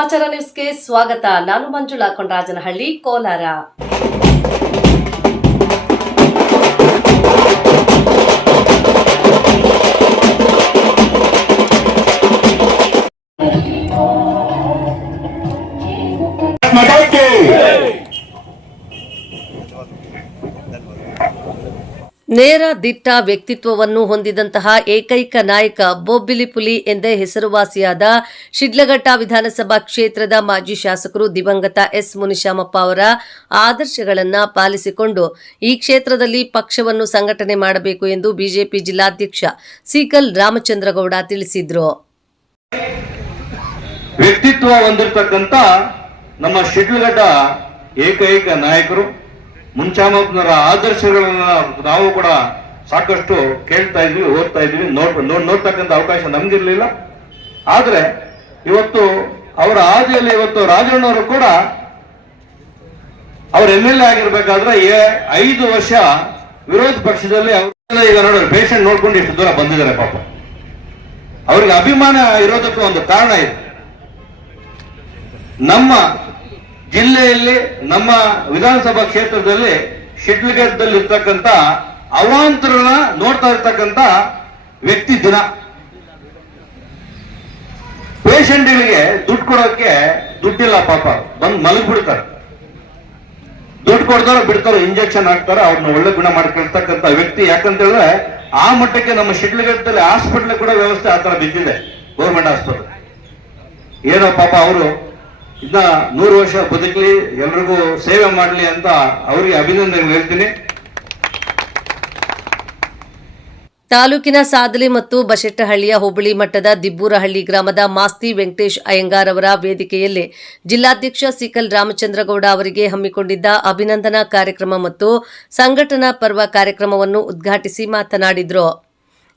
ಸಮಾಚಾರ ನ್ಯೂಸ್ಗೆ ಸ್ವಾಗತ ನಾನು ಮಂಜುಳಾ ಕೊಂಡರಾಜನಹಳ್ಳಿ ಕೋಲಾರ ಮಠಕ್ಕೆ ನೇರ ದಿಟ್ಟ ವ್ಯಕ್ತಿತ್ವವನ್ನು ಹೊಂದಿದಂತಹ ಏಕೈಕ ನಾಯಕ ಬೊಬ್ಬಿಲಿ ಪುಲಿ ಎಂದೇ ಹೆಸರುವಾಸಿಯಾದ ಶಿಡ್ಲಘಟ್ಟ ವಿಧಾನಸಭಾ ಕ್ಷೇತ್ರದ ಮಾಜಿ ಶಾಸಕರು ದಿವಂಗತ ಎಸ್ ಮುನಿಶಾಮಪ್ಪ ಅವರ ಆದರ್ಶಗಳನ್ನು ಪಾಲಿಸಿಕೊಂಡು ಈ ಕ್ಷೇತ್ರದಲ್ಲಿ ಪಕ್ಷವನ್ನು ಸಂಘಟನೆ ಮಾಡಬೇಕು ಎಂದು ಬಿಜೆಪಿ ಜಿಲ್ಲಾಧ್ಯಕ್ಷ ಸೀಕಲ್ ರಾಮಚಂದ್ರಗೌಡ ತಿಳಿಸಿದ್ರು. ವ್ಯಕ್ತಿತ್ವ ಹೊಂದಿರತಕ್ಕಂಥ ನಮ್ಮ ಶಿಡ್ಲಘಟ್ಟ ಏಕೈಕ ನಾಯಕರು ಮುಂಚಾಮಪ್ಪನವರ ಆದರ್ಶಗಳನ್ನ ನಾವು ಕೂಡ ಸಾಕಷ್ಟು ಕೇಳ್ತಾ ಇದ್ವಿ, ಓದ್ತಾ ಇದ್ವಿ, ನೋಡ್ ನೋಡ್ ನೋಡ್ತಕ್ಕಂಥ ಅವಕಾಶ ನಮ್ಗಿರ್ಲಿಲ್ಲ. ಆದ್ರೆ ಇವತ್ತು ಅವರ ಹಾದಿಯಲ್ಲಿ ಇವತ್ತು ರಾಜಣ್ಣವರು ಕೂಡ ಅವ್ರ ಎಂ ಎಲ್ ಎ ಆಗಿರ್ಬೇಕಾದ್ರೆ ಐದು ವರ್ಷ ವಿರೋಧ ಪಕ್ಷದಲ್ಲಿ ಅವ್ರ ಈಗ ನೋಡಿ ಪೇಷಂಟ್ ನೋಡ್ಕೊಂಡು ಇಷ್ಟು ದೂರ ಬಂದಿದ್ದಾರೆ ಪಾಪ. ಅವ್ರಿಗೆ ಅಭಿಮಾನ ಇರೋದಕ್ಕೂ ಒಂದು ಕಾರಣ ಇದೆ. ನಮ್ಮ ಜಿಲ್ಲೆಯಲ್ಲಿ ನಮ್ಮ ವಿಧಾನಸಭಾ ಕ್ಷೇತ್ರದಲ್ಲಿ ಶಿಡ್ಲಘಟ್ಟದಲ್ಲಿ ಇರ್ತಕ್ಕಂಥ ಅವಾಂತರನ ನೋಡ್ತಾ ಇರ್ತಕ್ಕಂಥ ವ್ಯಕ್ತಿ ದಿನ. ಪೇಷಂಟ್ಗಳಿಗೆ ದುಡ್ಡು ಕೊಡೋಕೆ ದುಡ್ಡಿಲ್ಲ ಪಾಪ. ಬಂದು ಮಲಗ್ಬಿಡ್ತಾರೆ. ದುಡ್ಡು ಕೊಡ್ತಾರೋ ಬಿಡ್ತಾರೋ, ಇಂಜೆಕ್ಷನ್ ಹಾಕ್ತಾರೋ, ಅವ್ರನ್ನ ಒಳ್ಳೆ ಗುಣ ಮಾಡ್ಕೊಳ್ತಕ್ಕಂಥ ವ್ಯಕ್ತಿ. ಯಾಕಂತ ಹೇಳಿದ್ರೆ ಆ ಮಟ್ಟಕ್ಕೆ ನಮ್ಮ ಶಿಡ್ಲಘಟ್ಟದಲ್ಲಿ ಹಾಸ್ಪಿಟ್ಲ್ ಕೂಡ ವ್ಯವಸ್ಥೆ ಆ ತರ ಬಿದ್ದಿದೆ, ಗೌರ್ಮೆಂಟ್ ಆಸ್ಪತ್ರೆ ಏನೋ ಪಾಪ ಅವರು ಇನ್ನ ನೂರು ವರ್ಷ ಬದುಕಲಿ, ಎಲ್ರಿಗೂ ಸೇವೆ ಮಾಡಲಿ ಅಂತ ಅವರಿಗೆ ಅಭಿನಂದನೆ ಹೇಳ್ತೀನಿ. ತಾಲೂಕಿನ ಸಾದಲಿ ಮತ್ತು ಬಶೆಟ್ಟಹಳ್ಳಿಯ ಹೋಬಳಿ ಮಟ್ಟದ ದಿಬ್ಬೂರಹಳ್ಳಿ ಗ್ರಾಮದ ಮಾಸ್ತಿ ವೆಂಕಟೇಶ್ ಅಯ್ಯಂಗಾರ್ ಅವರ ವೇದಿಕೆಯಲ್ಲಿ ಜಿಲ್ಲಾಧ್ಯಕ್ಷ ಸಿಕಲ್ ರಾಮಚಂದ್ರಗೌಡ ಅವರಿಗೆ ಹಮ್ಮಿಕೊಂಡಿದ್ದ ಅಭಿನಂದನಾ ಕಾರ್ಯಕ್ರಮ ಮತ್ತು ಸಂಘಟನಾ ಪರ್ವ ಕಾರ್ಯಕ್ರಮವನ್ನು ಉದ್ಘಾಟಿಸಿ ಮಾತನಾಡಿದರು.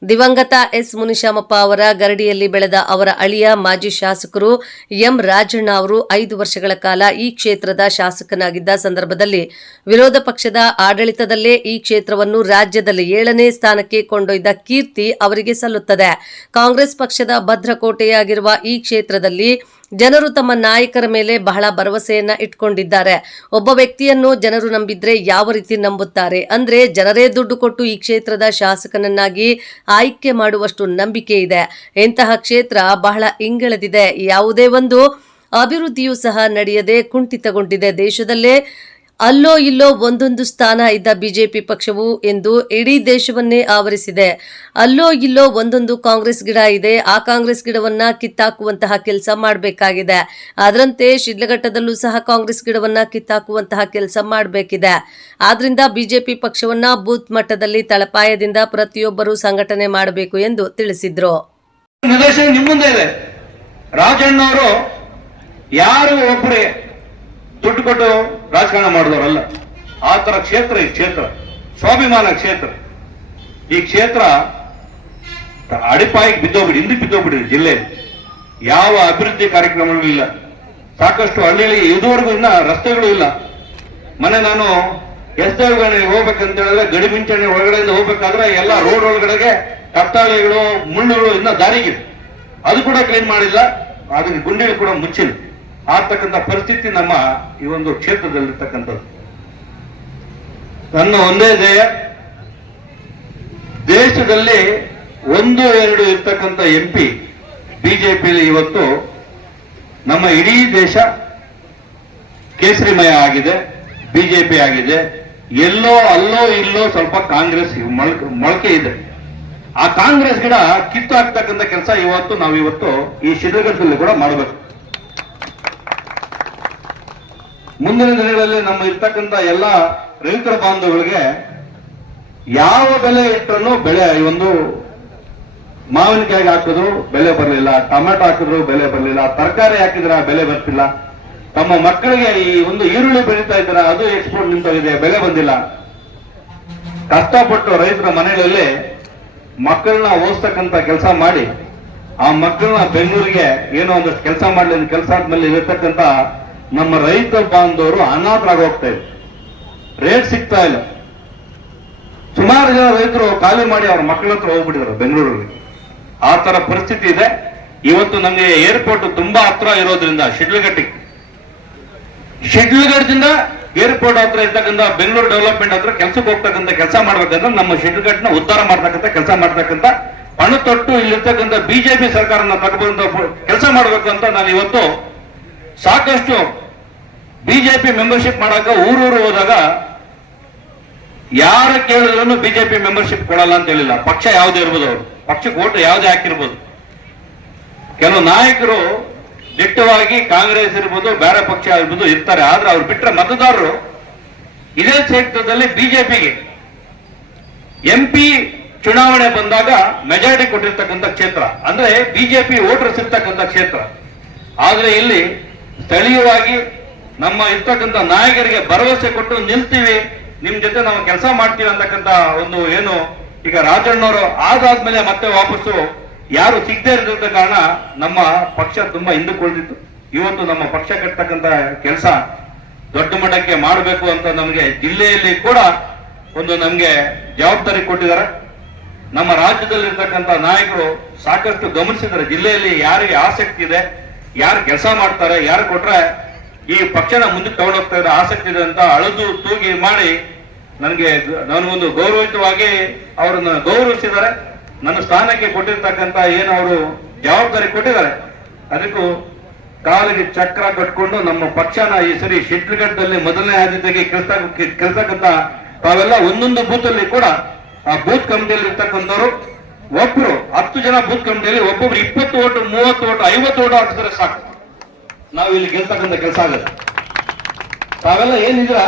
ದಿವಂಗತ ಎಸ್ ಮುನಿಶಾಮಪ್ಪ ಅವರ ಗರಡಿಯಲ್ಲಿ ಬೆಳೆದ ಅವರ ಅಳಿಯ ಮಾಜಿ ಶಾಸಕರು ಎಂ ರಾಜಣ್ಣ ಅವರು ಐದು ವರ್ಷಗಳ ಕಾಲ ಈ ಕ್ಷೇತ್ರದ ಶಾಸಕನಾಗಿದ್ದ ಸಂದರ್ಭದಲ್ಲಿ ವಿರೋಧ ಪಕ್ಷದ ಆಡಳಿತದಲ್ಲೇ ಈ ಕ್ಷೇತ್ರವನ್ನು ರಾಜ್ಯದಲ್ಲಿ ಏಳನೇ ಸ್ಥಾನಕ್ಕೆ ಕೊಂಡೊಯ್ದ ಕೀರ್ತಿ ಅವರಿಗೆ ಸಲ್ಲುತ್ತದೆ. ಕಾಂಗ್ರೆಸ್ ಪಕ್ಷದ ಭದ್ರಕೋಟೆಯಾಗಿರುವ ಈ ಕ್ಷೇತ್ರದಲ್ಲಿ ಜನರು ತಮ್ಮ ನಾಯಕರ ಮೇಲೆ ಬಹಳ ಭರವಸೆಯನ್ನ ಇಟ್ಕೊಂಡಿದ್ದಾರೆ. ಒಬ್ಬ ವ್ಯಕ್ತಿಯನ್ನು ಜನರು ನಂಬಿದ್ರೆ ಯಾವ ರೀತಿ ನಂಬುತ್ತಾರೆ? ಅಂದ್ರೆ ಜನರೇ ದುಡ್ಡು ಕೊಟ್ಟು ಈ ಕ್ಷೇತ್ರದ ಶಾಸಕನನ್ನಾಗಿ ಆಯ್ಕೆ ಮಾಡುವಷ್ಟು ನಂಬಿಕೆ ಇದೆ. ಇಂತಹ ಕ್ಷೇತ್ರ ಬಹಳ ಇಂಗೆಳೆದಿದೆ. ಯಾವುದೇ ಒಂದು ಅಭಿವೃದ್ಧಿಯೂ ಸಹ ನಡೆಯದೆ ಕುಂಠಿತಗೊಂಡಿದೆ. ದೇಶದಲ್ಲೇ ಅಲ್ಲೋ ಇಲ್ಲೋ ಒಂದೊಂದು ಸ್ಥಾನ ಇದ್ದ ಬಿಜೆಪಿ ಪಕ್ಷವು ಎಂದು ಇಡೀ ದೇಶವನ್ನೇ ಆವರಿಸಿದೆ. ಅಲ್ಲೋ ಇಲ್ಲೋ ಒಂದೊಂದು ಕಾಂಗ್ರೆಸ್ ಗಿಡ ಇದೆ. ಆ ಕಾಂಗ್ರೆಸ್ ಗಿಡವನ್ನ ಕಿತ್ತಾಕುವಂತಹ ಕೆಲಸ ಮಾಡಬೇಕಾಗಿದೆ. ಅದರಂತೆ ಶಿಡ್ಲಘಟ್ಟದಲ್ಲೂ ಸಹ ಕಾಂಗ್ರೆಸ್ ಗಿಡವನ್ನ ಕಿತ್ತಾಕುವಂತಹ ಕೆಲಸ ಮಾಡಬೇಕಿದೆ. ಆದ್ರಿಂದ ಬಿಜೆಪಿ ಪಕ್ಷವನ್ನ ಬೂತ್ ಮಟ್ಟದಲ್ಲಿ ತಳಪಾಯದಿಂದ ಪ್ರತಿಯೊಬ್ಬರು ಸಂಘಟನೆ ಮಾಡಬೇಕು ಎಂದು ತಿಳಿಸಿದ್ರು. ರಾಜಣ್ಣ ಅವರು ಯಾರು ಒಬ್ಬರೇ ದುಡ್ಡು ಕೊಟ್ಟು ರಾಜಕಾರಣ ಮಾಡಿದವರಲ್ಲ. ಆ ತರ ಕ್ಷೇತ್ರ ಈ ಕ್ಷೇತ್ರ. ಸ್ವಾಭಿಮಾನ ಕ್ಷೇತ್ರ. ಈ ಕ್ಷೇತ್ರ ಅಡಿಪಾಯಿಗೆ ಬಿದ್ದೋಗ್ಬಿಡಿ, ಹಿಂದೆ ಬಿದ್ದೋಗ್ಬಿಟ್ಟಿದೆ ಜಿಲ್ಲೆ. ಯಾವ ಅಭಿವೃದ್ಧಿ ಕಾರ್ಯಕ್ರಮಗಳು ಇಲ್ಲ. ಸಾಕಷ್ಟು ಹಳ್ಳಿಯಲ್ಲಿ ಇದುವರೆಗೂ ಇನ್ನ ರಸ್ತೆಗಳು ಇಲ್ಲ. ಮನೆ ನಾನು ಎಸ್ ದೇವಗಣಿಗೆ ಹೋಗ್ಬೇಕಂತ ಹೇಳಿದ್ರೆ ಗಡಿ ಮುಂಚಣೆ ಒಳಗಡೆಯಿಂದ ಹೋಗ್ಬೇಕಾದ್ರೆ ಎಲ್ಲ ರೋಡ್ ಒಳಗಡೆಗೆ ಕತ್ತಾಳೆಗಳು ಮುಳ್ಳುಗಳು ಇನ್ನ ದಾರಿಗೆ. ಅದು ಕೂಡ ಕ್ಲೀನ್ ಮಾಡಿಲ್ಲ. ಅದಕ್ಕೆ ಗುಂಡಿಗಳು ಕೂಡ ಮುಚ್ಚಿಲ್ಲ. ಆಗ್ತಕ್ಕಂಥ ಪರಿಸ್ಥಿತಿ ನಮ್ಮ ಈ ಒಂದು ಕ್ಷೇತ್ರದಲ್ಲಿರ್ತಕ್ಕಂಥದ್ದು. ನನ್ನ ಒಂದೇ ಧ್ಯೇಯ, ದೇಶದಲ್ಲಿ ಒಂದು ಎರಡು ಇರ್ತಕ್ಕಂಥ ಎಂ ಪಿ ಬಿಜೆಪಿಯಲ್ಲಿ ಇವತ್ತು ನಮ್ಮ ಇಡೀ ದೇಶ ಕೇಸರಿಮಯ ಆಗಿದೆ ಬಿಜೆಪಿ ಆಗಿದೆ. ಎಲ್ಲೋ ಅಲ್ಲೋ ಇಲ್ಲೋ ಸ್ವಲ್ಪ ಕಾಂಗ್ರೆಸ್ ಮೊಳಕೆ ಇದೆ. ಆ ಕಾಂಗ್ರೆಸ್ ಗಿಡ ಕಿತ್ತು ಹಾಕ್ತಕ್ಕಂಥ ಕೆಲಸ ಇವತ್ತು ನಾವು ಇವತ್ತು ಈ ಶಿಡ್ಲಘಟ್ಟದಲ್ಲಿ ಕೂಡ ಮಾಡಬೇಕು. ಮುಂದಿನ ದಿನಗಳಲ್ಲಿ ನಮ್ಮ ಇರ್ತಕ್ಕಂಥ ಎಲ್ಲ ರೈತರ ಬಾಂಧವಗಳಿಗೆ ಯಾವ ಬೆಲೆ ಇಟ್ಟರೂ ಬೆಳೆ, ಈ ಒಂದು ಮಾವಿನಕಾಯಿಗೆ ಹಾಕಿದ್ರು ಬೆಲೆ ಬರಲಿಲ್ಲ ಟೊಮೆಟೊ ಹಾಕಿದ್ರು ಬೆಲೆ ಬರಲಿಲ್ಲ, ತರಕಾರಿ ಹಾಕಿದ್ರೆ ಬೆಲೆ ಬರ್ತಿಲ್ಲ. ತಮ್ಮ ಮಕ್ಕಳಿಗೆ ಈ ಒಂದು ಈರುಳ್ಳಿ ಬೆಳೀತಾ ಇದ್ದಾರೆ ಅದು ಎಕ್ಸ್ಪೋರ್ಟ್ ನಿಂತೋಗಿದೆ, ಬೆಲೆ ಬಂದಿಲ್ಲ. ಕಷ್ಟಪಟ್ಟು ರೈತರ ಮನೆಗಳಲ್ಲಿ ಮಕ್ಕಳನ್ನ ಓದಿಸ್ತಕ್ಕಂಥ ಕೆಲಸ ಮಾಡಿ, ಆ ಮಕ್ಕಳನ್ನ ಬೆಂಗಳೂರಿಗೆ ಏನೋ ಒಂದಷ್ಟು ಕೆಲಸ ಮಾಡಲಿ ಕೆಲಸ ಆದ್ಮೇಲೆ ಇರತಕ್ಕಂಥ ನಮ್ಮ ರೈತ ಬಾಂಧವರು ಅನಾಥರಾಗಿ ಹೋಗ್ತಾ ಇದೆ ರೇಟ್ ಸಿಗ್ತಾ ಇಲ್ಲ. ಸುಮಾರು ಜನ ರೈತರು ಖಾಲಿ ಮಾಡಿ ಅವ್ರ ಮಕ್ಕಳ ಹತ್ರ ಹೋಗ್ಬಿಟ್ಟಿದ್ದಾರೆ ಬೆಂಗಳೂರಲ್ಲಿ. ಆ ತರ ಪರಿಸ್ಥಿತಿ ಇದೆ. ಇವತ್ತು ನಮಗೆ ಏರ್ಪೋರ್ಟ್ ತುಂಬಾ ಹತ್ರ ಇರೋದ್ರಿಂದ ಶಿಡ್ಲಘಟ್ಟಿ. ಶಿಡ್ಲಘಟ್ಟದಿಂದ ಏರ್ಪೋರ್ಟ್ ಹತ್ರ ಇರ್ತಕ್ಕಂಥ ಬೆಂಗಳೂರು ಡೆವಲಪ್ಮೆಂಟ್ ಹತ್ರ ಕೆಲಸಕ್ಕೆ ಹೋಗ್ತಕ್ಕಂಥ ಕೆಲಸ ಮಾಡ್ಬೇಕಂದ್ರೆ ನಮ್ಮ ಶಿಡ್ಲಘಟ್ಟನ ಉದ್ಧಾರ ಮಾಡ್ತಕ್ಕಂಥ ಕೆಲಸ ಮಾಡ್ತಕ್ಕಂಥ ಹಣ ತೊಟ್ಟು ಇಲ್ಲಿರ್ತಕ್ಕಂಥ ಬಿಜೆಪಿ ಸರ್ಕಾರನ ತಗೊಂಡ ಕೆಲಸ ಮಾಡ್ಬೇಕು ಅಂತ ನಾನು ಇವತ್ತು ಸಾಕಷ್ಟು ಬಿಜೆಪಿ ಮೆಂಬರ್ಶಿಪ್ ಮಾಡಾಕ ಊರೂರು ಹೋದಾಗ ಯಾರು ಕೇಳಿದ್ರು ಬಿಜೆಪಿ ಮೆಂಬರ್ಶಿಪ್ ಕೊಡಲ್ಲ ಅಂತ ಹೇಳಿಲ್ಲ. ಪಕ್ಷ ಯಾವ್ದು ಇರ್ಬೋದು ಅವರು. ಪಕ್ಷಕ್ಕೆ ಓಟ್ ಯಾವ್ದೇ ಹಾಕಿರ್ಬೋದು. ಕೆಲವು ನಾಯಕರು ದಿಟ್ಟವಾಗಿ ಕಾಂಗ್ರೆಸ್ ಇರ್ಬೋದು, ಬೇರೆ ಪಕ್ಷ ಇರ್ಬೋದು ಇರ್ತಾರೆ. ಆದ್ರೆ ಅವ್ರು ಬಿಟ್ಟರೆ ಮತದಾರರು ಇದೇ ಕ್ಷೇತ್ರದಲ್ಲಿ ಬಿಜೆಪಿಗೆ ಎಂಪಿ ಚುನಾವಣೆ ಬಂದಾಗ ಮೆಜಾರಿಟಿ ಕೊಟ್ಟಿರ್ತಕ್ಕಂಥ ಕ್ಷೇತ್ರ. ಅಂದ್ರೆ ಬಿಜೆಪಿ ವೋಟರ್ಸ್ ಇರ್ತಕ್ಕಂಥ ಕ್ಷೇತ್ರ. ಆದ್ರೆ ಇಲ್ಲಿ ಸ್ಥಳೀಯವಾಗಿ ನಮ್ಮ ಇರ್ತಕ್ಕಂಥ ನಾಯಕರಿಗೆ ಭರವಸೆ ಕೊಟ್ಟು ನಿಲ್ತೀವಿ. ನಿಮ್ ಜೊತೆ ನಾವು ಕೆಲಸ ಮಾಡ್ತೀವಿ ಅಂತಕ್ಕಂಥ ಒಂದು ಏನು, ಈಗ ರಾಜಣ್ಣವರು ಆದಾದ್ಮೇಲೆ ಮತ್ತೆ ವಾಪಸ್ಸು ಯಾರು ಸಿಗದೇ ಇರೋದ ಕಾರಣ ನಮ್ಮ ಪಕ್ಷ ತುಂಬಾ ಹಿಂದಕ್ಕೆ ಇವತ್ತು ನಮ್ಮ ಪಕ್ಷ ಕಟ್ಟತಕ್ಕಂಥ ಕೆಲಸ ದೊಡ್ಡ ಮಟ್ಟಕ್ಕೆ ಮಾಡಬೇಕು ಅಂತ ನಮಗೆ ಜಿಲ್ಲೆಯಲ್ಲಿ ಕೂಡ ಒಂದು ನಮಗೆ ಜವಾಬ್ದಾರಿ ಕೊಟ್ಟಿದ್ದಾರೆ. ನಮ್ಮ ರಾಜ್ಯದಲ್ಲಿ ಇರ್ತಕ್ಕಂಥ ನಾಯಕರು ಸಾಕಷ್ಟು ಗಮನಿಸಿದ್ದಾರೆ. ಜಿಲ್ಲೆಯಲ್ಲಿ ಯಾರಿಗೆ ಆಸಕ್ತಿ ಇದೆ, ಯಾರು ಕೆಲಸ ಮಾಡ್ತಾರೆ, ಯಾರು ಕೊಟ್ರೆ ಈ ಪಕ್ಷನ ಮುಂದಕ್ಕೆ ತಗೊಂಡೋಗ್ತಾ ಇದ್ರೆ ಆಸಕ್ತಿ ಇದೆ ಅಂತ ಅಳದು ತೂಗಿ ಮಾಡಿ ನನಗೆ ನನಗೊಂದು ಗೌರವಿತವಾಗಿ ಅವರನ್ನ ಗೌರವಿಸಿದ್ದಾರೆ. ನನ್ನ ಸ್ಥಾನಕ್ಕೆ ಕೊಟ್ಟಿರ್ತಕ್ಕಂಥ ಏನು ಅವರು ಜವಾಬ್ದಾರಿ ಕೊಟ್ಟಿದ್ದಾರೆ. ಅದಕ್ಕೂ ಕಾಲಿಗೆ ಚಕ್ರ ಕಟ್ಕೊಂಡು ನಮ್ಮ ಪಕ್ಷನ ಈ ಸರಿ ಶಿಡ್ಲಘಟ್ಟದಲ್ಲಿ ಮೊದಲನೇ ಆದ್ಯತೆಗೆ ಕೆಲಸ ಕೆಲಸಕ್ಕಂತ ತಾವೆಲ್ಲ ಒಂದೊಂದು ಬೂತ್ ಕೂಡ ಆ ಬೂತ್ ಕಮಿಟಿಯಲ್ಲಿ ಇರ್ತಕ್ಕಂಥವ್ರು ಒಬ್ರು ಹತ್ತು ಜನ ಬೂತ್ ಕಮಿಟಿಯಲ್ಲಿ ಒಬ್ಬೊಬ್ರು ಇಪ್ಪತ್ತು ಓಟು, ಮೂವತ್ತು ಓಟು, ಐವತ್ತು ಓಟು ಹಾಕಿದ್ರೆ ಸಾಕು. ನಾವು ಇಲ್ಲಿ ಗೆಲ್ತಕ್ಕಂಥ ಕೆಲಸ ಆಗುತ್ತೆ. ತಾವೆಲ್ಲ ಏನಿದ್ರ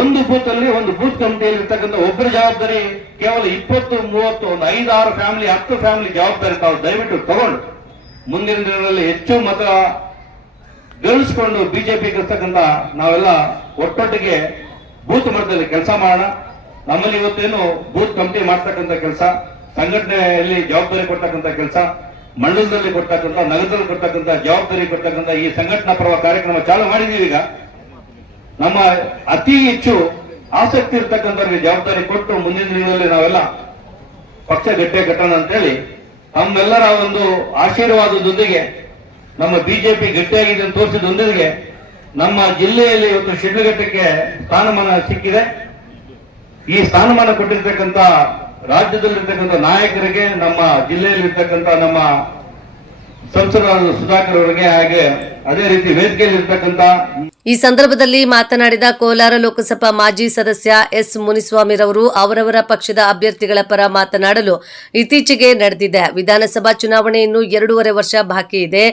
ಒಂದು ಬೂತ್ ಅಲ್ಲಿ ಒಂದು ಬೂತ್ ಕಮಿಟಿಯಲ್ಲಿ ಇರ್ತಕ್ಕಂಥ ಒಬ್ಬರ ಜವಾಬ್ದಾರಿ ಕೇವಲ ಇಪ್ಪತ್ತು, ಮೂವತ್ತು, ಒಂದು ಐದಾರು ಫ್ಯಾಮಿಲಿ, ಹತ್ತು ಫ್ಯಾಮಿಲಿ ಜವಾಬ್ದಾರಿ ತಾವು ದಯವಿಟ್ಟು ತಗೊಂಡು ಮುಂದಿನ ದಿನಗಳಲ್ಲಿ ಹೆಚ್ಚು ಮತ ಗಳಿಸ್ಕೊಂಡು ಬಿಜೆಪಿ ಇರ್ತಕ್ಕಂಥ ನಾವೆಲ್ಲ ಒಟ್ಟೊಟ್ಟಿಗೆ ಬೂತ್ ಮಟ್ಟದಲ್ಲಿ ಕೆಲಸ ಮಾಡೋಣ. ನಮ್ಮಲ್ಲಿ ಇವತ್ತೇನು ಬೂತ್ ಕಮಿಟಿ ಮಾಡ್ತಕ್ಕಂಥ ಕೆಲಸ, ಸಂಘಟನೆಯಲ್ಲಿ ಜವಾಬ್ದಾರಿ ಕೊಡ್ತಕ್ಕಂಥ ಕೆಲಸ ಮಂಡಲದಲ್ಲಿ ಕೊಡ್ತಕ್ಕಂಥ ನಗರದಲ್ಲಿ ಕೊಡ್ತಕ್ಕಂಥ ಜವಾಬ್ದಾರಿ ಕೊಡ್ತಕ್ಕಂಥ ಈ ಸಂಘಟನಾ ಪರ್ವ ಕಾರ್ಯಕ್ರಮ ಚಾಲು ಮಾಡಿದ್ದೀವಿ ಈಗ. ನಮ್ಮ ಅತಿ ಹೆಚ್ಚು ಆಸಕ್ತಿ ಇರ್ತಕ್ಕಂಥವ್ರಿಗೆ ಜವಾಬ್ದಾರಿ ಕೊಟ್ಟು ಮುಂದಿನ ದಿನಗಳಲ್ಲಿ ನಾವೆಲ್ಲ ಪಕ್ಷ ಗಟ್ಟೆ ಕಟ್ಟೋಣ ಅಂತೇಳಿ ತಮ್ಮೆಲ್ಲರ ಒಂದು ಆಶೀರ್ವಾದದೊಂದಿಗೆ, ನಮ್ಮ ಬಿಜೆಪಿ ಗಟ್ಟಿಯಾಗಿದೆ ಅಂತ ತೋರಿಸಿದೊಂದಿಗೆ ನಮ್ಮ ಜಿಲ್ಲೆಯಲ್ಲಿ ಇವತ್ತು ಶಿಡ್ಲಘಟ್ಟಕ್ಕೆ ಸ್ಥಾನಮಾನ ಸಿಕ್ಕಿದೆ. ಈ ಸ್ಥಾನಮಾನ ಕೊಟ್ಟಿರ್ತಕ್ಕಂಥ ರಾಜ್ಯದಲ್ಲಿರ್ತಕ್ಕಂಥ ನಾಯಕರಿಗೆ ನಮ್ಮ ಜಿಲ್ಲೆಯಲ್ಲಿರ್ತಕ್ಕಂಥ ನಮ್ಮ ಸಂಸದ ಸುಧಾಕರ್ ಅವರಿಗೆ ಹಾಗೆ ಅದೇ ರೀತಿ ವೇದಿಕೆಯಲ್ಲಿ ಇರ್ತಕ್ಕಂಥ ಈ ಸಂದರ್ಭದಲ್ಲಿ ಮಾತನಾಡಿದ ಕೋಲಾರ ಲೋಕಸಭಾ ಮಾಜಿ ಸದಸ್ಯ ಎಸ್ ಮುನಿಸ್ವಾಮಿರವರು ಅವರವರ ಪಕ್ಷದ ಅಭ್ಯರ್ಥಿಗಳ ಪರ ಮಾತನಾಡಲು ಇತ್ತೀಚೆಗೆ ನಡೆದಿದೆ. ವಿಧಾನಸಭಾ ಚುನಾವಣೆ ಇನ್ನು ಎರಡೂವರೆ ವರ್ಷ ಬಾಕಿ ಇದೆ.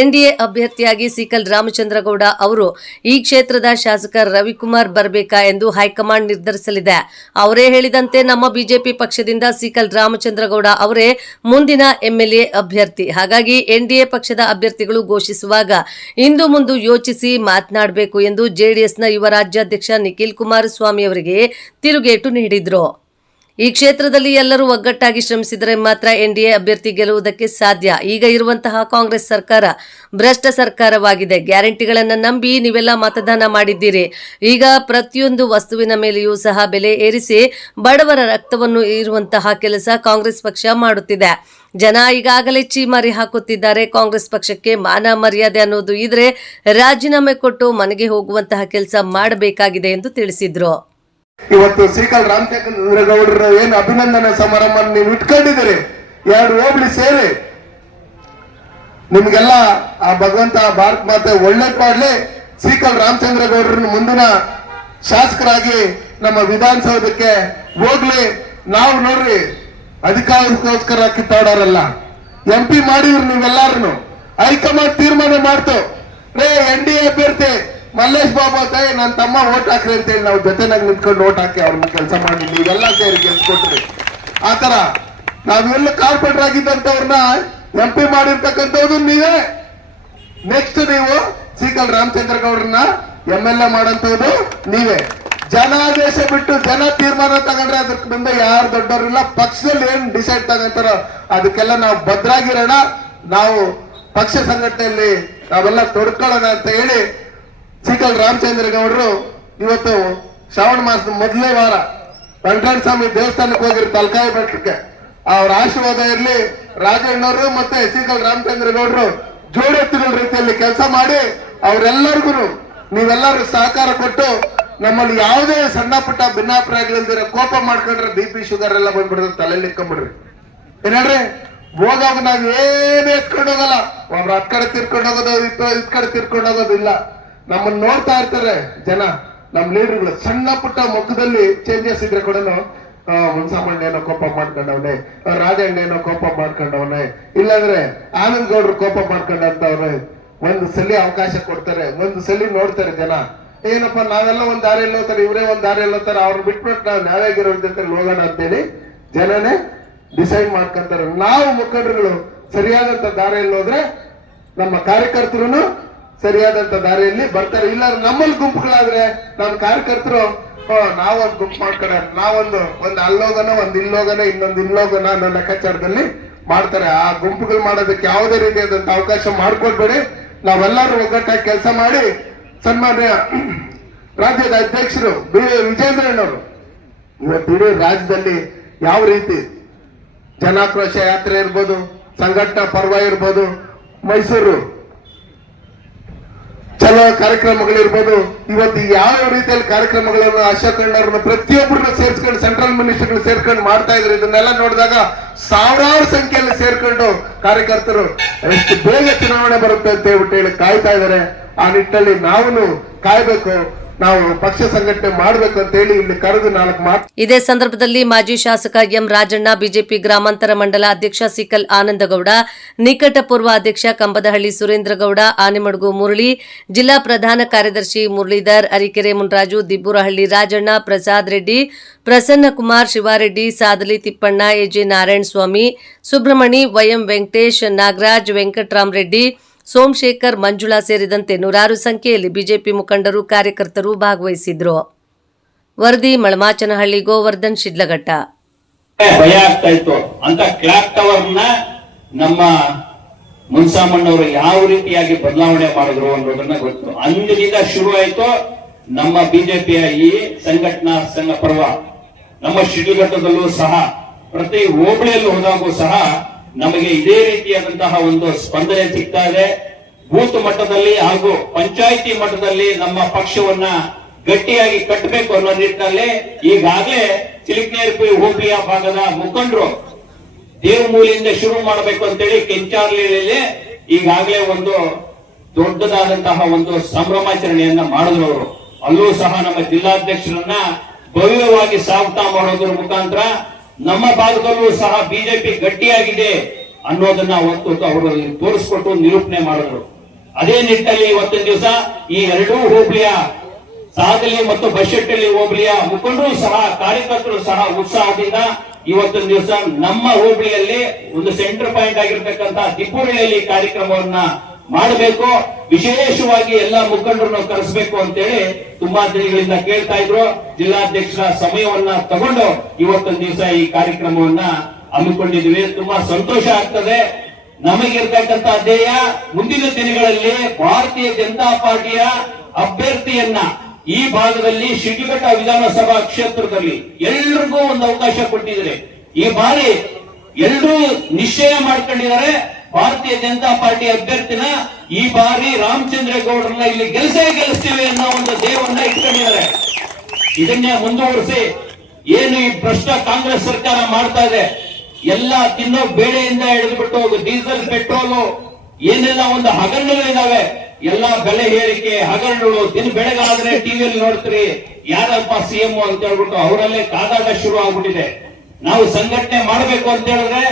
ಎನ್ಡಿಎ ಅಭ್ಯರ್ಥಿಯಾಗಿ ಸಿಕಲ್ ರಾಮಚಂದ್ರಗೌಡ ಅವರು ಈ ಕ್ಷೇತ್ರದ ಶಾಸಕ ರವಿಕುಮಾರ್ ಬರಬೇಕಾ ಎಂದು ಹೈಕಮಾಂಡ್ ನಿರ್ಧರಿಸಲಿದೆ. ಅವರೇ ಹೇಳಿದಂತೆ ನಮ್ಮ ಬಿಜೆಪಿ ಪಕ್ಷದಿಂದ ಸಿಕಲ್ ರಾಮಚಂದ್ರಗೌಡ ಅವರೇ ಮುಂದಿನ ಎಂಎಲ್ಎ ಅಭ್ಯರ್ಥಿ. ಹಾಗಾಗಿ ಎನ್ಡಿಎ ಪಕ್ಷದ ಅಭ್ಯರ್ಥಿಗಳು ಘೋಷಿಸುವಾಗ ಇಂದು ಮುಂದು ಯೋಚಿಸಿ ಮಾತನಾಡಬೇಕು ಎಂದು ಜೆಡಿಎಸ್ನ ಯುವ ರಾಜ್ಯಾಧ್ಯಕ್ಷ ನಿಖಿಲ್ ಕುಮಾರಸ್ವಾಮಿ ಅವರಿಗೆ ತಿರುಗೇಟು ನೀಡಿದ್ರು. ಈ ಕ್ಷೇತ್ರದಲ್ಲಿ ಎಲ್ಲರೂ ಒಗ್ಗಟ್ಟಾಗಿ ಶ್ರಮಿಸಿದರೆ ಮಾತ್ರ ಎನ್ಡಿಎ ಅಭ್ಯರ್ಥಿ ಗೆಲ್ಲುವುದಕ್ಕೆ ಸಾಧ್ಯ. ಈಗ ಇರುವಂತಹ ಕಾಂಗ್ರೆಸ್ ಸರ್ಕಾರ ಭ್ರಷ್ಟ ಸರ್ಕಾರವಾಗಿದೆ. ಗ್ಯಾರಂಟಿಗಳನ್ನು ನಂಬಿ ನೀವೆಲ್ಲ ಮತದಾನ ಮಾಡಿದ್ದೀರಿ. ಈಗ ಪ್ರತಿಯೊಂದು ವಸ್ತುವಿನ ಮೇಲೆಯೂ ಸಹ ಬೆಲೆ ಏರಿಸಿ ಬಡವರ ರಕ್ತವನ್ನು ಇರುವಂತಹ ಕೆಲಸ ಕಾಂಗ್ರೆಸ್ ಪಕ್ಷ ಮಾಡುತ್ತಿದೆ. ಜನ ಈಗಾಗಲೇ ಚೀಮಾರಿ ಹಾಕುತ್ತಿದ್ದಾರೆ. ಕಾಂಗ್ರೆಸ್ ಪಕ್ಷಕ್ಕೆ ಮಾನ ಮರ್ಯಾದೆ ಅನ್ನೋದು ಇದ್ರೆ ರಾಜೀನಾಮೆ ಕೊಟ್ಟು ಮನೆಗೆ ಹೋಗುವಂತಹ ಕೆಲಸ ಮಾಡಬೇಕಾಗಿದೆ ಎಂದು ತಿಳಿಸಿದ್ರು. ಇವತ್ತು ಶ್ರೀಕಲ್ ರಾಮಚಂದ್ರಗೌಡರ ಏನು ಅಭಿನಂದನೆ ಸಮಾರಂಭ ನೀವು ಇಟ್ಕೊಂಡಿದ್ದೀರಿ? ಎರಡು ಹೋಗ್ಲಿ ಸೇರಿ. ನಿಮ್ಗೆಲ್ಲ ಆ ಭಗವಂತ ಭಾರತ್ ಮಾತೆ ಒಳ್ಳೇದ್ ಮಾಡ್ಲಿ. ಶ್ರೀಕಲ್ ರಾಮಚಂದ್ರಗೌಡರನ್ನ ಮುಂದಿನ ಶಾಸಕರಾಗಿ ನಮ್ಮ ವಿಧಾನಸೌಧಕ್ಕೆ ಹೋಗ್ಲಿ. ನಾವು ನೋಡ್ರಿ, ಅಧಿಕಾರಕ್ಕೋಸ್ಕರ ಕಿತ್ತಾಡೋರಲ್ಲ. ಎಂ ಪಿ ಮಾಡಿದ್ರು ನೀವೆಲ್ಲಾರು ಹೈಕಮಾಂಡ್ ತೀರ್ಮಾನ ಮಾಡ್ತು. ರೇ ಎನ್ ಡಿ ಎ ಅಭ್ಯರ್ಥಿ ಮಲ್ಲೇಶ್ ಬಾಬು ಅಂತ ನನ್ನ ತಮ್ಮ ಓಟ್ ಹಾಕ್ರಿ ಅಂತೇಳಿ ನಾವು ಜೊತೆನಾಗ ನಿಂತ್ಕೊಂಡು ಓಟ್ ಹಾಕಿ ಅವ್ರನ್ನ ಕೆಲಸ ಮಾಡಿ ನೀವೆಲ್ಲ ಸೇರಿ ಗೆಲ್ಸ್ಕೊಟ್ರಿ. ಆತರ ನಾವೆಲ್ಲ ಕಾರ್ಪೊರೇಟರ್ ಆಗಿದ್ದಂತವ್ರನ್ನ ಎಂ ಪಿ ಮಾಡಿರ್ತಕ್ಕಂಥವ್ರು ನೀವೇ. ನೆಕ್ಸ್ಟ್ ನೀವು ಸೀಕಲ್ ರಾಮಚಂದ್ರ ಗೌಡ್ರನ್ನ ಎಂ ಎಲ್ ಎ ನೀವೇ. ಜನಾದೇಶ ಬಿಟ್ಟು ಜನ ತೀರ್ಮಾನ ತಗೊಂಡ್ರೆ ಅದಕ್ಕೆ ಮುಂದೆ ಯಾರು ದೊಡ್ಡವರಿಲ್ಲ, ಪಕ್ಷದಲ್ಲಿ ಏನ್ ಡಿಸೈಡ್ ತಗೊಂತಾರೋ ಅದಕ್ಕೆಲ್ಲ ನಾವು ಭದ್ರಾಗಿರೋಣ. ನಾವು ಪಕ್ಷ ಸಂಘಟನೆಯಲ್ಲಿ ನಾವೆಲ್ಲ ತೊಡ್ಕೊಳ್ಳೋಣ ಅಂತ ಹೇಳಿ ಸಿಕಲ್ ರಾಮಚಂದ್ರ ಗೌಡರು ಇವತ್ತು ಶ್ರಾವಣ ಮಾಸದ ಮೊದಲನೇ ವಾರ ವೆಂಕಟೇಶ್ವರ ಸ್ವಾಮಿ ದೇವಸ್ಥಾನಕ್ಕೆ ಹೋಗಿರು ತಲಕಾಯಿ ಬೆಟ್ಟಕ್ಕೆ. ಅವ್ರ ಆಶೀರ್ವಾದ ಇರಲಿ, ರಾಜಣ್ಣವರು ಮತ್ತೆ ಸೀಕಲ್ ರಾಮಚಂದ್ರ ಗೌಡರು ಜೋಡೆತ್ತಿನ ರೀತಿಯಲ್ಲಿ ಕೆಲಸ ಮಾಡಿ ಅವರೆಲ್ಲರಿಗೂ ನೀವೆಲ್ಲರೂ ಸಹಕಾರ ಕೊಟ್ಟು ನಮ್ಮಲ್ಲಿ ಯಾವುದೇ ಸಣ್ಣ ಪುಟ್ಟ ಭಿನ್ನಾಭಿಪ್ರಾಯಗಳಿಲ್ದಿರ ಕೋಪ ಮಾಡ್ಕೊಂಡ್ರೆ ಬಿ ಪಿ ಶುಗರ್ ಎಲ್ಲ ಬಂದ್ಬಿಡ್ರೆ ತಲೆಯಲ್ಲಿ ಇಟ್ಕೊಂಡ್ಬಿಡ್ರಿ ಏನೇಳ್ರಿ ಹೋಗಾಗ ನಾವ್ ಏನ್ ಎತ್ಕೊಂಡೋಗಲ್ಲ ಒಬ್ರು ಹತ್ ಕಡೆ ತಿರ್ಕೊಂಡು ಹೋಗೋದು ಇತ್ ಕಡೆ ತಿರ್ಕೊಂಡು ಹೋಗೋದು ಇಲ್ಲ ನಮ್ಮನ್ನ ನೋಡ್ತಾ ಇರ್ತಾರೆ ಜನ. ನಮ್ಮ ಲೀಡರ್ಗಳು ಸಣ್ಣ ಪುಟ್ಟ ಮುಖದಲ್ಲಿ ಚೇಂಜಸ್ ಇದ್ರೆ ಕೂಡ ಮುನ್ಸಾಮಣ್ಣ ಏನೋ ಕೋಪ ಮಾಡ್ಕೊಂಡವನೆ ರಾಜಣ್ಣ ಏನೋ ಕೋಪ ಮಾಡ್ಕೊಂಡವನೆ, ಇಲ್ಲಾಂದ್ರೆ ಆನಂದ್ ಗೌಡ್ರು ಕೋಪ ಮಾಡ್ಕೊಂಡಂತವ್ರೆ ಒಂದು ಸಲ ಅವಕಾಶ ಕೊಡ್ತಾರೆ, ಒಂದು ಸಲ ನೋಡ್ತಾರೆ ಜನ. ಏನಪ್ಪ, ನಾವೆಲ್ಲ ಒಂದ್ ದಾರಿಯಲ್ಲಿ ಹೋಗ್ತಾರೆ ಇವರೇ ಒಂದ್ ದಾರಿಯಲ್ಲಿ ಹೋಗ್ತಾರೆ ಅವ್ರು ಬಿಟ್ಬಿಟ್ಟು ನಾವು ನಾವೇಗಿರೋದ್ರ ಜೊತೆ ಹೋಗೋಣ ಅಂತೇಳಿ ಜನನೇ ಡಿಸೈಡ್ ಮಾಡ್ಕೊಂತಾರೆ. ನಾವು ಮುಖಂಡರುಗಳು ಸರಿಯಾದಂತ ದಾರಿಯಲ್ಲಿ ಹೋದ್ರೆ ನಮ್ಮ ಕಾರ್ಯಕರ್ತರು ಸರಿಯಾದಂತ ದಾರಿಯಲ್ಲಿ ಬರ್ತಾರೆ. ಇಲ್ಲ ನಮ್ಮಲ್ಲಿ ಗುಂಪುಗಳಾದ್ರೆ ನಮ್ಮ ಕಾರ್ಯಕರ್ತರು ನಾವೊಂದು ಗುಂಪು ಮಾಡ್ತಾರೆ ನಾವೊಂದು, ಒಂದು ಅಲ್ಲೋಗನ, ಒಂದು ಇಲ್ಲೋಗನ, ಇನ್ನೊಂದು ಇಲ್ಲೋಗನ ಅನ್ನೋ ಲೆಕ್ಕಾಚಾರದಲ್ಲಿ ಮಾಡ್ತಾರೆ. ಆ ಗುಂಪುಗಳು ಮಾಡೋದಕ್ಕೆ ಯಾವುದೇ ರೀತಿಯಾದಂತ ಅವಕಾಶ ಮಾಡ್ಕೊಡ್ಬೇಡಿ. ನಾವೆಲ್ಲರೂ ಒಗ್ಗಟ್ಟಾಗಿ ಕೆಲಸ ಮಾಡಿ ಸನ್ಮಾನ್ಯ ರಾಜ್ಯದ ಅಧ್ಯಕ್ಷರು ಬಿ ವಿಜೇಂದ್ರಣ್ಣವರು ಇವತ್ತು ಇಡೀ ರಾಜ್ಯದಲ್ಲಿ ಯಾವ ರೀತಿ ಜನಾಕ್ರೋಶ ಯಾತ್ರೆ ಇರ್ಬೋದು, ಸಂಘಟನಾ ಪರ್ವ ಇರ್ಬೋದು, ಮೈಸೂರು ಚಲೋ ಕಾರ್ಯಕ್ರಮಗಳಿರ್ಬೋದು ಇವತ್ತು ಯಾವ ರೀತಿಯಲ್ಲಿ ಕಾರ್ಯಕ್ರಮಗಳನ್ನು ಆಶಾ ಅಣ್ಣವ್ರನ್ನ ಪ್ರತಿಯೊಬ್ಬರನ್ನ ಸೇರ್ಸ್ಕೊಂಡು ಸೆಂಟ್ರಲ್ ಮಿನಿಸ್ಟರ್ಗಳು ಸೇರ್ಕೊಂಡು ಮಾಡ್ತಾ ಇದ್ರು, ಇದನ್ನೆಲ್ಲ ನೋಡಿದಾಗ ಸಾವಿರಾರು ಸಂಖ್ಯೆಯಲ್ಲಿ ಸೇರ್ಕೊಂಡು ಕಾರ್ಯಕರ್ತರು ಎಷ್ಟು ಬೇಗ ಚುನಾವಣೆ ಬರುತ್ತೆ ಅಂತ ಹೇಳ್ಬಿಟ್ಟು ಹೇಳಿ ಕಾಯ್ತಾ ಇದ್ದಾರೆ ಆ ನಿಟ್ಟಿನಲ್ಲಿ ನಾವು ಕಾಯ್ಬೇಕು. ನಾವು ಪಕ್ಷ ಸಂಘಟನೆ ಮಾಡಬೇಕು ಅಂತ ಹೇಳಿ ಇಲ್ಲಿ ಕರೆದು ನಾಲ್ಕು ಮಾತು ಇದೇ ಸಂದರ್ಭದಲ್ಲಿ ಮಾಜಿ ಶಾಸಕ ಎಂ ರಾಜಣ್ಣ, ಬಿಜೆಪಿ ಗ್ರಾಮಾಂತರ ಮಂಡಲ ಅಧ್ಯಕ್ಷ ಸಿಕಲ್ ಆನಂದಗೌಡ, ನಿಕಟಪೂರ್ವ ಅಧ್ಯಕ್ಷ ಕಂಬದಹಳ್ಳಿ ಸುರೇಂದ್ರಗೌಡ, ಆನೆಮಡುಗು ಮುರಳಿ, ಜಿಲ್ಲಾ ಪ್ರಧಾನ ಕಾರ್ಯದರ್ಶಿ ಮುರಳೀಧರ್, ಅರಿಕೆರೆ ಮುನ್ರಾಜು, ದಿಬ್ಬೂರಹಳ್ಳಿ ರಾಜಣ್ಣ, ಪ್ರಸಾದ್ ರೆಡ್ಡಿ, ಪ್ರಸನ್ನ ಕುಮಾರ್ ಶಿವಾರೆಡ್ಡಿ ಸಾದಲಿ ತಿಪ್ಪಣ್ಣ ಎಜೆ ನಾರಾಯಣಸ್ವಾಮಿ, ಸುಬ್ರಹ್ಮಣಿ ವೈಎಂ ವೆಂಕಟೇಶ್ ನಾಗರಾಜ್, ವೆಂಕಟರಾಮ್ ರೆಡ್ಡಿ ಸೋಮಶೇಖರ್, ಮಂಜುಳಾ ಸೇರಿದಂತೆ ನೂರಾರು ಸಂಖ್ಯೆಯಲ್ಲಿ ಬಿಜೆಪಿ ಮುಖಂಡರು, ಕಾರ್ಯಕರ್ತರು ಭಾಗವಹಿಸಿದ್ರು. ವರದಿ, ಮಳಮಾಚನಹಳ್ಳಿ, ಗೋವರ್ಧನ್, ಶಿಡ್ಲಘಟ್ಟ. ಭಯ ಆಗ್ತಾ ಇತ್ತು. ಅಂತ ಕ್ಲಾಕ್ ಟವರ್ನ ನಮ್ಮ ಮುನ್ಸಾಮಣ್ಣವರು ಯಾವ ರೀತಿಯಾಗಿ ಬದಲಾವಣೆ ಮಾಡಿದ್ರು ಅನ್ನೋದನ್ನ ಗೊತ್ತು. ಅಂದಿನಿಂದ ಶುರು ಆಯ್ತು ನಮ್ಮ ಬಿಜೆಪಿಯ ಈ ಸಂಘಟನಾ ಸಂಘ ಪರ್ವ. ನಮ್ಮ ಶಿಡ್ಲಘಟ್ಟದಲ್ಲೂ ಸಹ, ಪ್ರತಿ ಹೋಬಳಿಯಲ್ಲೂ ಹೋದಾಗೂ ಸಹ ನಮಗೆ ಇದೇ ರೀತಿಯಾದಂತಹ ಒಂದು ಸ್ಪಂದನೆ ಸಿಗ್ತಾ ಇದೆ ಬೂತ್ ಮಟ್ಟದಲ್ಲಿ ಹಾಗೂ ಪಂಚಾಯಿತಿ ಮಟ್ಟದಲ್ಲಿ ನಮ್ಮ ಪಕ್ಷವನ್ನ ಗಟ್ಟಿಯಾಗಿ ಕಟ್ಟಬೇಕು ಅನ್ನೋ ನಿಟ್ಟಿನಲ್ಲಿ ಈಗಾಗಲೇ ಚಿಲಿಕನೇರ್ಪಿ ಹೋಬಳಿಯ ಭಾಗದ ಮುಖಂಡರು ದೇವಮೂಲಿಯಿಂದ ಶುರು ಮಾಡಬೇಕು ಅಂತೇಳಿ ಕೆಂಚಾರ್ಲಿಯಲ್ಲಿ ಈಗಾಗಲೇ ಒಂದು ದೊಡ್ಡದಾದಂತಹ ಒಂದು ಸಂಭ್ರಮಾಚರಣೆಯನ್ನ ಮಾಡಿದ್ರವರು ಅಲ್ಲೂ ಸಹ ನಮ್ಮ ಜಿಲ್ಲಾಧ್ಯಕ್ಷರನ್ನ ಭವ್ಯವಾಗಿ ಸಾಗುತ್ತಾ ಮಾಡೋದ್ರ ಮುಖಾಂತರ ನಮ್ಮ ಭಾಗದಲ್ಲೂ ಸಹ ಬಿಜೆಪಿ ಗಟ್ಟಿಯಾಗಿದೆ ಅನ್ನೋದನ್ನ ಅವತ್ತು ಅವರು ತೋರಿಸ್ಕೊಟ್ಟು ನಿರೂಪಣೆ ಮಾಡಿದ್ರು. ಅದೇ ನಿಟ್ಟಿನಲ್ಲಿ ಇವತ್ತಿನ ದಿವಸ ಈ ಎರಡೂ ಹೋಬಳಿಯ ಸಹದಲ್ಲಿ ಮತ್ತು ಬಶೆಟ್ಟಳ್ಳಿ ಹೋಬಳಿಯ ಮುಖಂಡರು ಸಹ, ಕಾರ್ಯಕರ್ತರು ಸಹ ಉತ್ಸಾಹದಿಂದ ಇವತ್ತಿನ ದಿವಸ ನಮ್ಮ ಹೋಬಳಿಯಲ್ಲಿ ಒಂದು ಸೆಂಟರ್ ಪಾಯಿಂಟ್ ಆಗಿರ್ತಕ್ಕಂತಹ ದಿಬ್ಬೂರಿಯಲ್ಲಿ ಕಾರ್ಯಕ್ರಮವನ್ನ ಮಾಡಬೇಕು. ವಿಶೇಷವಾಗಿ ಎಲ್ಲ ನಾವು ಕರೆಸಬೇಕು ಅಂತೇಳಿ ತುಂಬಾ ದಿನಗಳಿಂದ ಕೇಳ್ತಾ ಇದ್ರು. ಜಿಲ್ಲಾಧ್ಯಕ್ಷರ ಸಮಯವನ್ನ ತಗೊಂಡು ಇವತ್ತೊಂದು ದಿವಸ ಈ ಕಾರ್ಯಕ್ರಮವನ್ನ ಹಮ್ಮಿಕೊಂಡಿದ್ವಿ ತುಂಬಾ ಸಂತೋಷ ಆಗ್ತದೆ. ನಮಗಿರ್ತಕ್ಕಂಥ ಧ್ಯೇಯ ಮುಂದಿನ ದಿನಗಳಲ್ಲಿ ಭಾರತೀಯ ಜನತಾ ಪಾರ್ಟಿಯ ಅಭ್ಯರ್ಥಿಯನ್ನ ಈ ಭಾಗದಲ್ಲಿ ಶಿಡ್ಲಘಟ್ಟ ವಿಧಾನಸಭಾ ಕ್ಷೇತ್ರದಲ್ಲಿ ಎಲ್ರಿಗೂ ಒಂದು ಅವಕಾಶ ಕೊಟ್ಟಿದ್ದಾರೆ. ಈ ಬಾರಿ ಎಲ್ಲರೂ ನಿಶ್ಚಯ ಮಾಡ್ಕೊಂಡಿದ್ದಾರೆ. ಭಾರತೀಯ ಜನತಾ ಪಾರ್ಟಿ ಅಭ್ಯರ್ಥಿನ ಈ ಬಾರಿ ರಾಮಚಂದ್ರೇಗೌಡರನ್ನ ಇಲ್ಲಿ ಗೆಲ್ಸೇ ಗೆಲ್ಲಿಸ್ತೀವಿ ಅನ್ನೋ ಒಂದು ದೇವನ್ನ ಇಟ್ಕೊಂಡಿದ್ದಾರೆ. ಇದನ್ನೇ ಮುಂದುವರಿಸಿ ಏನು ಈ ಭ್ರಷ್ಟ ಕಾಂಗ್ರೆಸ್ ಸರ್ಕಾರ ಮಾಡ್ತಾ ಇದೆ, ಎಲ್ಲ ತಿನ್ನೋ ಬೇಳೆಯಿಂದ ಹಿಡಿದುಬಿಟ್ಟು ಡೀಸೆಲ್, ಪೆಟ್ರೋಲು, ಏನೆಲ್ಲ ಒಂದು ಹಗರಣಗಳಿದಾವೆ ಎಲ್ಲಾ ಬೆಲೆ ಏರಿಕೆ, ಹಗರಣಗಳು, ದಿನ ಬೆಳಗಾದ್ರೆ ಟಿವಿಯಲ್ಲಿ ನೋಡ್ತೀರಿ, ಯಾರಪ್ಪ ಸಿಎಂ ಅಂತ ಹೇಳ್ಬಿಟ್ಟು ಅವರಲ್ಲೇ ಕಾದಾಟ ಶುರು ಆಗ್ಬಿಟ್ಟಿದೆ. ನಾವು ಸಂಘಟನೆ ಮಾಡಬೇಕು ಅಂತ ಹೇಳಿದ್ರೆ